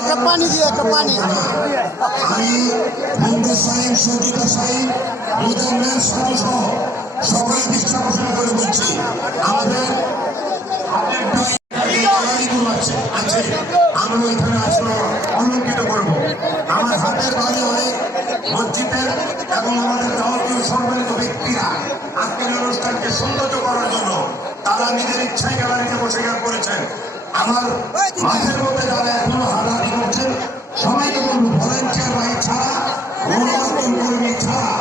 একটা পানি দিয়ে একটা পানি আমি বন্ধু সাহেব সঞ্জিতা সাহেব মুজাম্মেল সহ সকলে দৃষ্টি আকর্ষণ করে বলছি আমাদের আছে আমরা এখানে আসলে অলঙ্কিত করব। আমার হাতের বাড়ি অনেক মসজিদের এবং আমাদের যাবতীয় সম্মানিত ব্যক্তিরা আজকের অনুষ্ঠানকে সৌন্দর্য করার জন্য তারা নিজের ইচ্ছায় গ্যালারিতে বসে করেছেন। আমার মাঠের মধ্যে যারা এখনো হারাহারি করছেন সবাইকে বলবো ভলেন্টিয়ার বাহিনী ছাড়া গণমাধ্যম কর্মী ছাড়া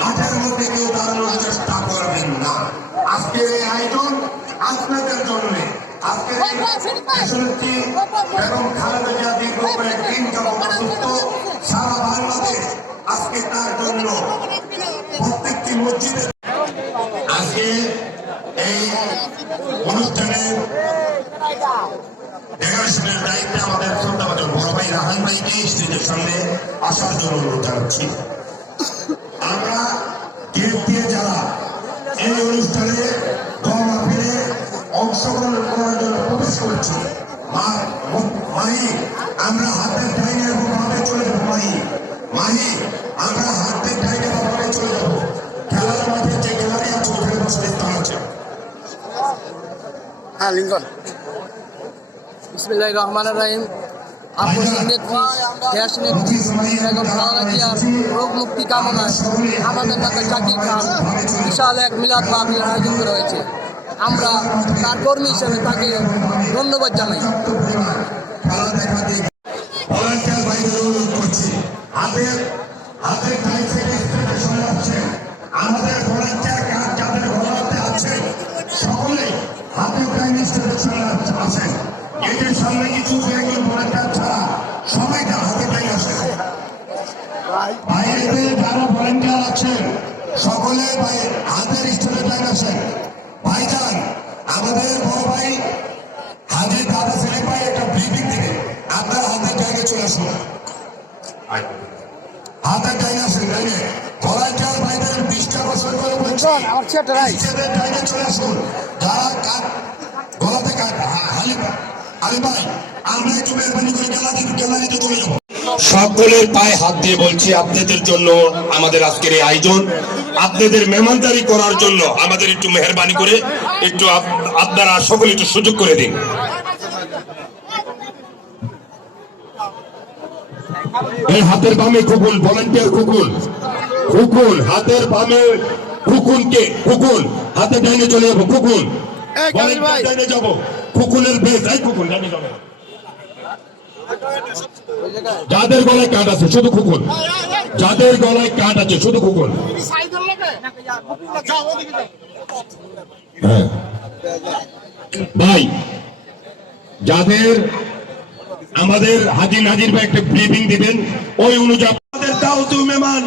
মাঠের মধ্যে কেউ দাঁড়ানোর চেষ্টা করবেন না। আজকের এই আয়োজন আপনাদের জন্য আজকের দেশনেত্রী বেগম খালেদা জিয়া দীর্ঘ কয়েকদিন যাবত অসুস্থ সারা বাংলাদেশ আজকে তার জন্য প্রত্যেকটি মসজিদে আজকে এই অনুষ্ঠানের দেখাশোনার দায়িত্বে আমাদের শ্রদ্ধাভাজন বড় ভাই রাহান ভাইকে স্টেজের সামনে আসার জন্য অনুরোধ জানাচ্ছি। আমরা গেট দিয়ে যারা এই অনুষ্ঠানে গণমাধ্যমে অংশগ্রহণ করার জন্য প্রবেশ করছি মাহি আমরা হাতের ডাইনে এবং ভাবে চলে যাবো। মাহি আমরা হাতের ডাইনে বা ভাবে চলে যাবো। খেলার মাঠে যে গ্যালারি আছে ওখানে বসে স্থান আছে। হ্যাঁ লিঙ্গন বিসমিল্লাহির রহমানির রহিম। আপনার নেত্রী দেশ নেত্রী বেগম খালেদা জিয়ার রোগ মুক্তি কামনায় আমাদের নেতা জাকির খান বিশাল এক মিলাদ মাহফিলের আয়োজন করা হয়েছে। আমরা তার কর্মী হিসেবে তাকে ধন্যবাদ জানাই। আমাদের সকলে হাতে আছেন গেটের সামনে কিছু ছাড়া সবাই হাতে টাইম আসে। বাইরে যারা ভলেন্টিয়ার আছেন সকলে হাতের স্টেজে টাইম আসেন। ভাইজান আমাদের বড় ভাই হাজির দাদা সেলিম ভাই একটা ব্রিফিং দিবে। আপনার হাতের টাইমে চলে আসুন। হাতের টাইম আসেন টাইমে ভলেন্টিয়ার ভাইদের 20টা বছর করে বলছি স্টেজের টাইমে চলে আসুন। যারা গলাতে আলী ভাই আমরা একটু মেহরবানি করে গ্যালারিতে চলে যাবো। সকলের পায়ে হাত দিয়ে বলছি আপনাদের জন্য আমাদের আজকের এই আয়োজন আপনাদের মেহমানদারি করার জন্য আমাদের একটু মেহরবানি করে একটু আপনারা সকলে একটু সুযোগ করে দিন। এই হাতের বামে খুকুন ভলেন্টিয়ার খুকুন হাতের বামে খুকুনকে খুকুন হাতে ডাইনে চলে যাবো। খুকুন ডাইনে যাবো। খুকুনের বেশ এই খুকুন ডাইনে যাবো। যাদের গলায় কাঠ আছে শুধু খুকুন। যাদের গলায় কাঠ আছে শুধু খুকুন। ভাই যাদের আমাদের হাজির ভাই একটা ব্রিফিং দিবেন ওই অনুযায়ী আমাদের দাওয়াত মেহমান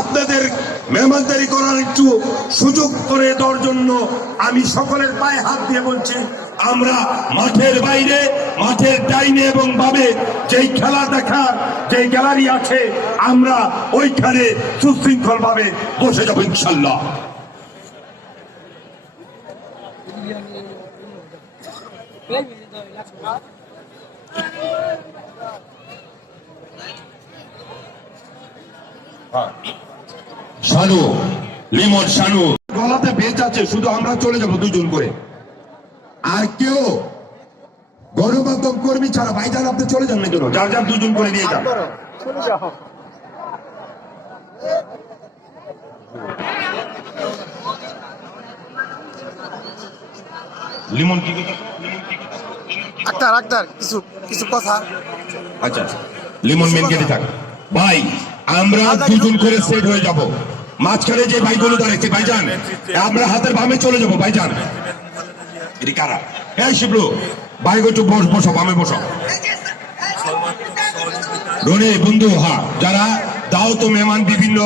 আপনাদের মেহমানদারি করার একটু সুযোগ করে দেওয়ার জন্য আমি সকলের পায়ে হাত দিয়ে বলছি আমরা মাঠের বাইরে মাঠের ডাইনে এবং বামে যেই খেলা দেখার যে গ্যালারি আছে আমরা ওইখানে সুশৃঙ্খল ভাবে বসে যাবো ইনশাল্লাহ। শানু লিমন শানু গলাতে বেচ আছে শুধু আমরা চলে যাবো দুজন করে। আর কেউ গণমাধ্যম কর্মী ছাড়া ভাইজান আপনি চলে যান না কেন? যার যার দুজন করে দিয়ে যান। লিমন কি আক্তার কিছু কথা। আচ্ছা লিমন মেন গেটে থাক। ভাই আমরা দুজন করে সেট হয়ে যাব। মাঝখানে যে ভাইগুলো দাঁড়িয়েছে ভাইজান আমরা হাতের বামে চলে যাবো। ভাইজান এটি কারা? হ্যাঁ শিবলু ভাই একটু বসো বামে বসো। রনি বন্ধু হ্যাঁ যারা দাওয়াত মেহমান বিভিন্ন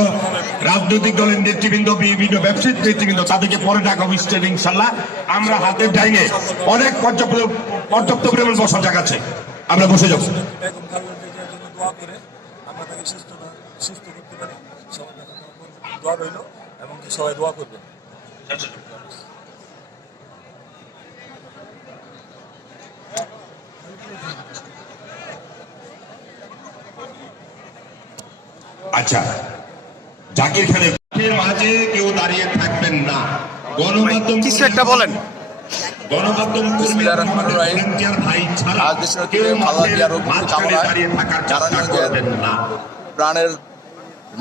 রাজনৈতিক দলের নেতৃবৃন্দ বিভিন্ন ব্যবসায়িক নেতৃবৃন্দ তাদেরকে পরে ডাকা হবে স্টেজে ইনশাল্লাহ। আমরা হাতের ডাইনে অনেক পর্যাপ্ত পরিমাণ বসার জায়গা আছে আমরা বসে যাবো। সুস্থ করতে পারি দোয়া রইল এবং সবাই দোয়া করবেন। আচ্ছা, জাকির খানের মাঝে কেউ দাঁড়িয়ে থাকবেন না। গণমাধ্যম কিছু একটা বলেন। গণমাধ্যম বিসমিল্লাহির রহমানির রহিম। ভলান্টিয়ার ভাই ছাড়া আজ দেশের কেউ খালেদা জিয়ার রোগ মুক্তি মাঝখানে কামনায় দাঁড়িয়ে থাকার চেষ্টা নারায়ণগঞ্জের করবেন না। প্রাণের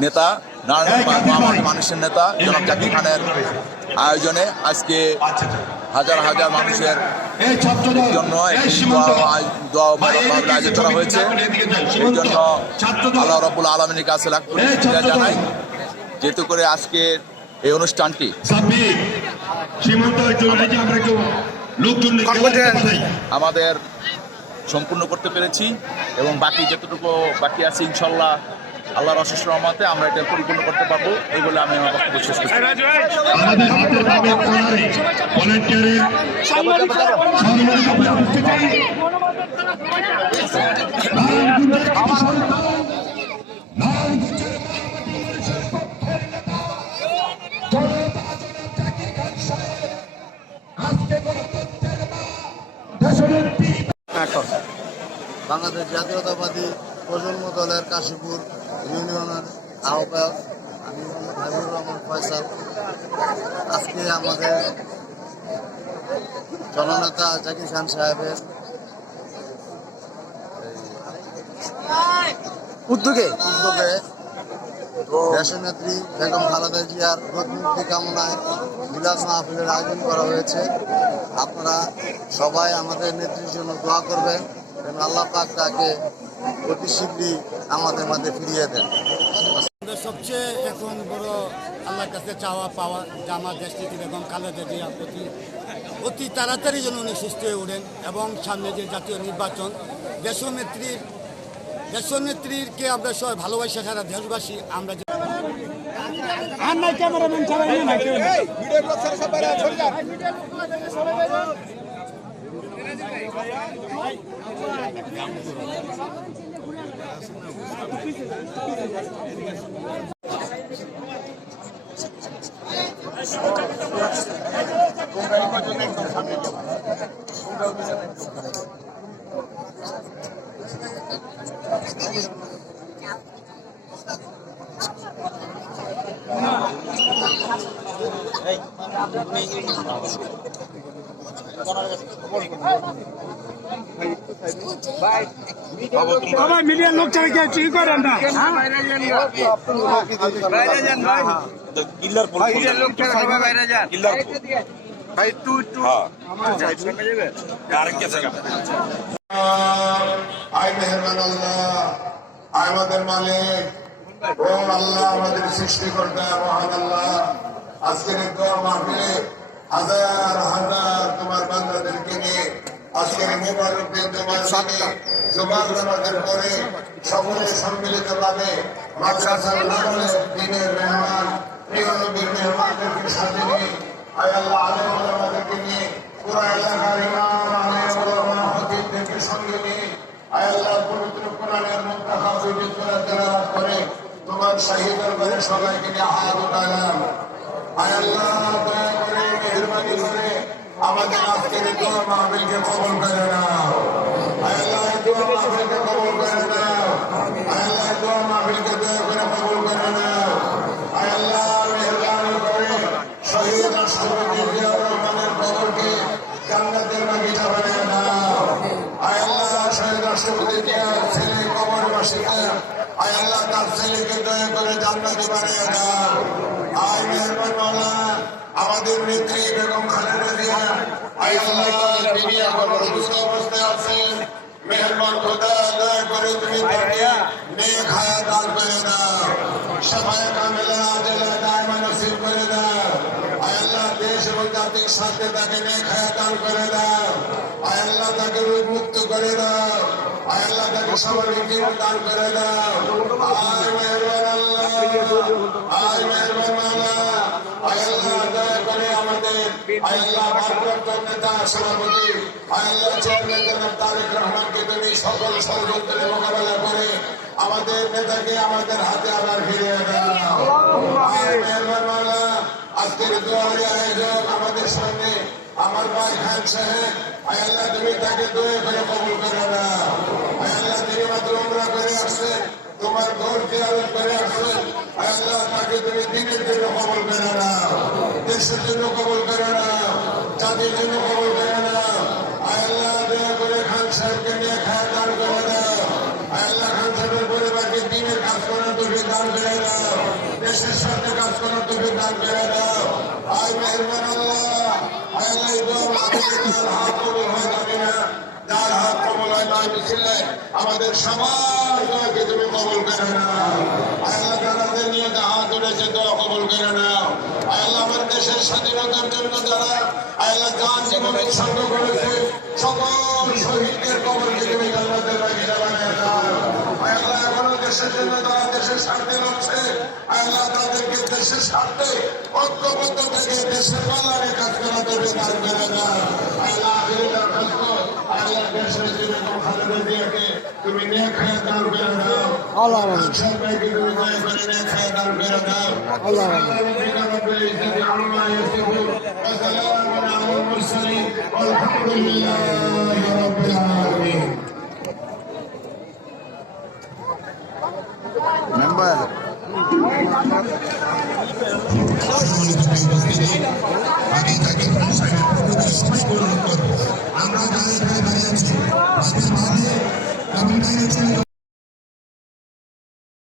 নেতা, নারায়ণগঞ্জ মানুষের নেতা জনাব জাকির খানের আয়োজনে আজকে হাজার হাজার মানুষের জন্য একটি দোয়া মাহফিল আয়োজন করা হয়েছে। এই জন্য আল্লাহ রাব্বুল আলামিনের কাছে লাখ কোটি শুকরিয়া জানাই, যেহেতু করে আজকে এই অনুষ্ঠানটি আমাদের সম্পূর্ণ করতে পেরেছি এবং বাকি যতটুকু বাকি আছে ইনশাল্লাহ আল্লাহর অশেষ রহমতে আমরা এটা পরিপূর্ণ করতে পারবো, এই বলে আমি আমার বক্তব্য শেষ করছি। বাংলাদেশ জাতীয়তাবাদী প্রজন্ম দলের কাশীপুর ইউনিয়নের আহ্বায়ক আমি মোহাম্মদ হাবিবুর রহমান ফয়সাল। আজকে আমাদের জননেতা জাকির খান সাহেবের উদ্যোগে দেশনেত্রী বেগম খালেদা জিয়ার রোগ মুক্তি কামনায় মিলাদ মাহফিলের আয়োজন করা হয়েছে। আপনারা সবাই আমাদের নেত্রীর জন্য দোয়া করবেন যেন আল্লাহ পাক তাকে অতি শীঘ্রই আমাদের মাঝে ফিরিয়ে দেন। সবচেয়ে এখন বড় আল্লাহর কাছে চাওয়া পাওয়া যে আমার দেশটিকে বেগম খালেদা জিয়া অতি তাড়াতাড়ি যেন উনি সুস্থ হয়ে ওঠেন এবং সামনে যে জাতীয় নির্বাচন দেশনেত্রীকে আমরা সবাই ভালোবাসা সারা দেশবাসী আমরা মিডিয়ার লোক ছাড়া কে ঠিক করেন না আয় মেহেরবান আল্লাহ, আমাদের মালিক ও আল্লাহ, আমাদের সৃষ্টিকর্তা মহান আল্লাহ, আজকের দোয়া মাহফিলে হাজার হাজার তোমার বান্দাদেরকে নিয়ে আজকের মোবারক দিন তোমার দিনে জুমার নামাজের পরে সকলে সম্মিলিত ভাবে মাদ্রাসার নামে দিনের মেহমান প্রিয় নবীর মেহমানদেরকে সাথে নিয়ে আয় আল্লাহ আলেম ওলামাদেরকে নিয়ে পুরা এলাকার ইমাম আলেম ওলামা খতিবদেরকে সঙ্গে নিয়ে আয় আল্লাহ পবিত্র কোরআনের মুনতাখা দুইটি সূরা তেলাওয়াত করে তোমার শাহী দরবারে সবাইকে নিয়ে হাত উঠালাম। আয় আল্লাহ দয়া করে মেহেরবানি করে আমাদের আজকের দোয়া মাহফিলকে কবুল করে নাও। আয় আল্লাহ দোয়া মাহফিলকে কবুল করে নাও। আয় আল্লাহ দোয়া মাহফিলকে দয়া করে কবুল করে নাও। আয় আল্লাহ মেহেরবানি করে শহীদ রাষ্ট্রপতি জিয়াউর রহমানের কবরকে জান্নাতের বাগিচা বানিয়ে দাও। আয় আল্লাহ শহীদ রাষ্ট্রপতি জিয়ার ছেলে কবরবাসীকে আয় আল্লাহ তার ছেলেকে দয়া করে জান্নাতি বানিয়ে দাও। আয় মেহেরবান মাওলানা আমাদের নেত্রী বেগম খালেদা জিয়া আয় আল্লাহ তিনি এখন অসুস্থ অবস্থায় আছেন, মেহেরবান খোদা দয়া করে তুমি তাকে নেক হায়াত দান করে দাও, শাফায়ে কামিলা আজলা দায়মা নসিব করে দাও। আয় আল্লাহ দেশ এবং জাতির সাথে তাকে নেক হায়াত দান করে দাও। আয় আল্লাহ তাকে রোগ মুক্ত করে দাও। আয় আল্লাহ তাকে স্বাভাবিক জীবন দান করে দাও। আয় মেহেরবান আল্লাহ, আয় মেহেরবান মাওলানা, আয় আল্লাহ দয়া করে আমাদের আয় আল্লাহ ভারপ্রাপ্ত নেতা সভাপতি আয় আল্লাহ চেয়ারম্যান জনাব তারেক রহমানকে তুমি সকল ষড়যন্ত্রের মোকাবেলা করে আমাদের নেতাকে আমাদের হাতে আবার ফিরিয়ে দাও। আয় মেহেরবান মাওলানা, আজকের দোয়ারি আয়োজক আমাদের সামনে আমার ভাই খান সাহেব আয় আল্লাহ তুমি তাকে দয়া করে কবুল করে দাও। আয় আল্লাহ তিনি মাত্র উমরা করে আসছেন, তোমার ঘর জিয়ারত করে আসছেন, আল্লাহ তাকে তুমি দিনের জন্য কবল করে নাও, দেশের জন্য কবল করে নাও, জাতির জন্য কবল করে নাও। আল্লাহ দয়া করে খান সাহেবকে নিয়ে খায় দান করে দাও। আল্লাহ খান সাহেবের পরিবারকে দিনের কাজ করার তৌফিক দান করে দাও, দেশের সাথে কাজ করার তৌফিক দান করে দাও। আয় মেহেরবান আল্লাহ, আল্লাহ এই দোয়া মাহফিলের হাত কবুল হয় যাবে না, যার হাত কবল হয় না মিছিলে আমাদের সবার দোয়াকে তুমি কবল করে নাও। আল্লাহ যাদের নিয়ে হাত উঠেছে দোয়া কবল করে নাও। আল্লাহ আমার দেশের স্বাধীনতার জন্য যারা আল্লাহ জান জীবন উৎসর্গ করেছে সকল শহীদদের কবরকে তুমি জান্নাতের বাগিচা বানিয়ে দাও। আল্লাহ এখনো দেশের জন্য যারা দেশের স্বার্থে লড়ছে আল্লাহ তাদেরকে দেশের স্বার্থে ঐক্যবদ্ধ থেকে দেশের কল্যাণে কাজ করাতে দান করে দাও। আল্লাহ আল্লাহ দেশের যেরকম খালেদা জিয়াকে তুমি নিয়ে খায় দান করে দাও। আল্লাহ সবাইকে তুমি দয়া করে নিয়ে খায় দান করে দাও। আল্লাহ মেম্বার আগে তাকে